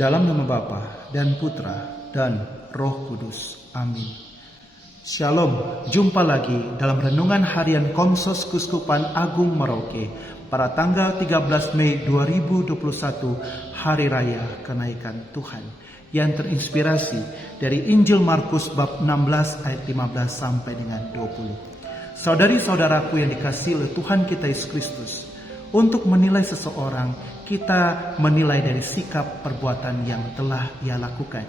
Dalam nama Bapa dan Putra dan Roh Kudus. Amin. Shalom, jumpa lagi dalam Renungan Harian Komsos Keuskupan Agung Merauke pada tanggal 13 Mei 2021, Hari Raya Kenaikan Tuhan, yang terinspirasi dari Injil Markus bab 16 ayat 15 sampai dengan 20. Saudari-saudaraku yang dikasihi oleh Tuhan kita Yesus Kristus, untuk menilai seseorang, kita menilai dari sikap perbuatan yang telah ia lakukan.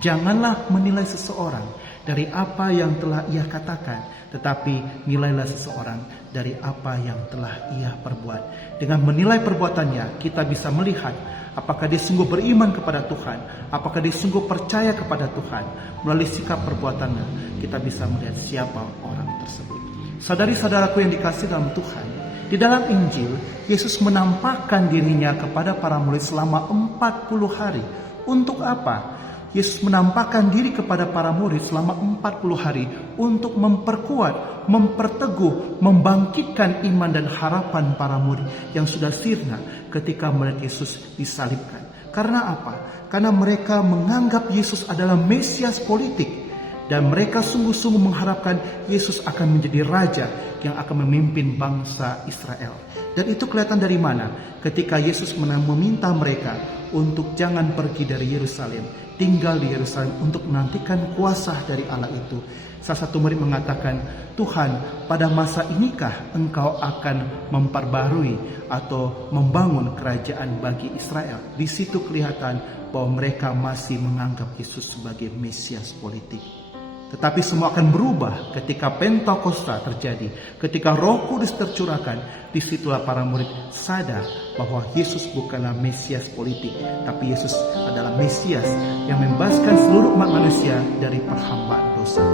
Janganlah menilai seseorang dari apa yang telah ia katakan, tetapi nilailah seseorang dari apa yang telah ia perbuat. Dengan menilai perbuatannya, kita bisa melihat apakah dia sungguh beriman kepada Tuhan, apakah dia sungguh percaya kepada Tuhan. Melalui sikap perbuatannya, kita bisa melihat siapa orang tersebut. Saudari-saudaraku yang dikasihi dalam Tuhan, di dalam Injil, Yesus menampakkan dirinya kepada para murid selama 40 hari. Untuk apa? Yesus menampakkan diri kepada para murid selama 40 hari untuk memperkuat, memperteguh, membangkitkan iman dan harapan para murid yang sudah sirna ketika melihat Yesus disalibkan. Karena apa? Karena mereka menganggap Yesus adalah Mesias politik. Dan mereka sungguh-sungguh mengharapkan Yesus akan menjadi raja yang akan memimpin bangsa Israel. Dan itu kelihatan dari mana? Ketika Yesus meminta mereka untuk jangan pergi dari Yerusalem, tinggal di Yerusalem untuk menantikan kuasa dari Allah itu. Salah satu murid mengatakan, Tuhan, pada masa inikah Engkau akan memperbarui atau membangun kerajaan bagi Israel? Di situ kelihatan bahwa mereka masih menganggap Yesus sebagai Mesias politik. Tetapi semua akan berubah ketika Pentakosta terjadi, ketika Roh Kudus tercurahkan. Disitulah para murid sadar bahwa Yesus bukanlah Mesias politik, tapi Yesus adalah Mesias yang membebaskan seluruh umat manusia dari perhambaan dosa.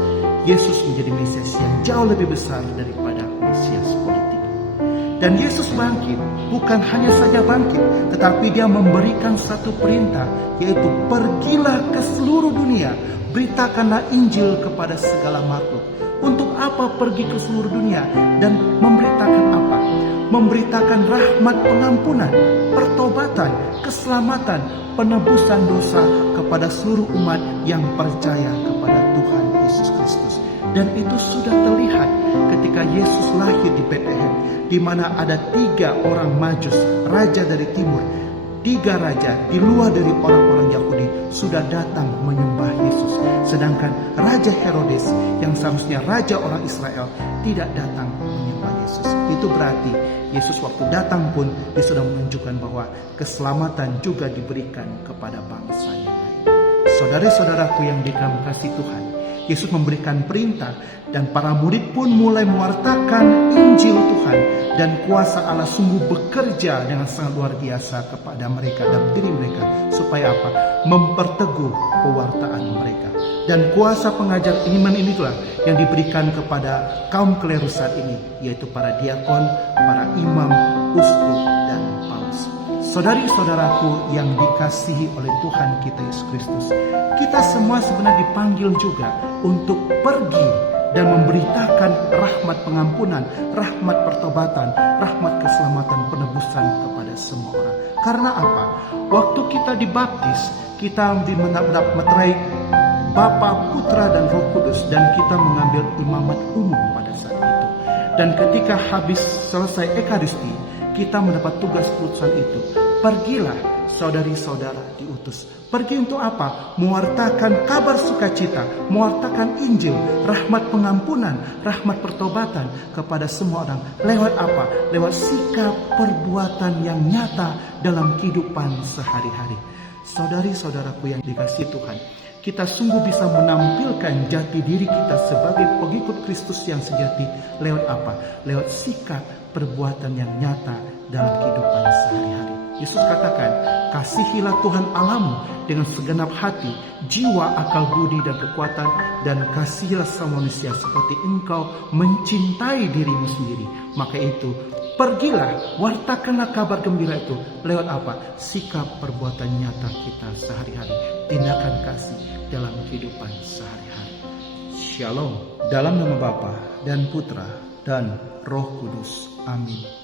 Yesus menjadi Mesias yang jauh lebih besar daripada Mesias politik. Dan Yesus bangkit, bukan hanya saja bangkit, tetapi dia memberikan satu perintah, yaitu pergilah ke seluruh dunia, beritakanlah Injil kepada segala makhluk. Untuk apa pergi ke seluruh dunia dan memberitakan apa? Memberitakan rahmat pengampunan, pertobatan, keselamatan, penebusan dosa kepada seluruh umat yang percaya kepada Tuhan Yesus Kristus. Dan itu sudah terlihat ketika Yesus lahir di Betlehem, di mana ada 3 orang Majus, raja dari timur. 3 raja di luar dari orang-orang Yahudi sudah datang menyembah Yesus. Sedangkan Raja Herodes yang seharusnya raja orang Israel tidak datang menyembah Yesus. Itu berarti Yesus waktu datang pun dia sudah menunjukkan bahwa keselamatan juga diberikan kepada bangsa yang lain. Saudara-saudaraku yang dikasihi Tuhan, Yesus memberikan perintah dan para murid pun mulai mewartakan Injil Tuhan, dan kuasa Allah sungguh bekerja dengan sangat luar biasa kepada mereka dan diri mereka. Supaya apa? Memperteguh pewartaan mereka. Dan kuasa pengajar iman inilah yang diberikan kepada kaum klerusan ini, yaitu para diakon, para imam, uskup, dan paus. Saudari-saudaraku yang dikasihi oleh Tuhan kita Yesus Kristus, kita semua sebenarnya dipanggil juga untuk pergi dan memberitakan rahmat pengampunan, rahmat pertobatan, rahmat keselamatan, penebusan kepada semua orang. Karena apa? Waktu kita dibaptis, kita memeterai Bapa, Putra, dan Roh Kudus, dan kita mengambil imamat umum pada saat itu. Dan ketika habis selesai Ekaristi, kita mendapat tugas keputusan itu. Pergilah, saudari-saudara diutus. Pergi untuk apa? Mewartakan kabar sukacita, mewartakan Injil, rahmat pengampunan, rahmat pertobatan kepada semua orang. Lewat apa? Lewat sikap perbuatan yang nyata dalam kehidupan sehari-hari. Saudari-saudaraku yang dikasihi Tuhan, kita sungguh bisa menampilkan jati diri kita sebagai pengikut Kristus yang sejati. Lewat apa? Lewat sikap perbuatan yang nyata dalam kehidupan sehari-hari. Yesus katakan, kasihilah Tuhan Allahmu dengan segenap hati, jiwa, akal budi, dan kekuatan, dan kasihilah sama manusia seperti engkau mencintai dirimu sendiri. Maka itu, pergilah, wartakanlah kabar gembira itu. Lewat apa? Sikap perbuatan nyata kita sehari-hari, tindakan kasih dalam kehidupan sehari-hari. Shalom. Dalam nama Bapa dan Putra dan Roh Kudus. Amin.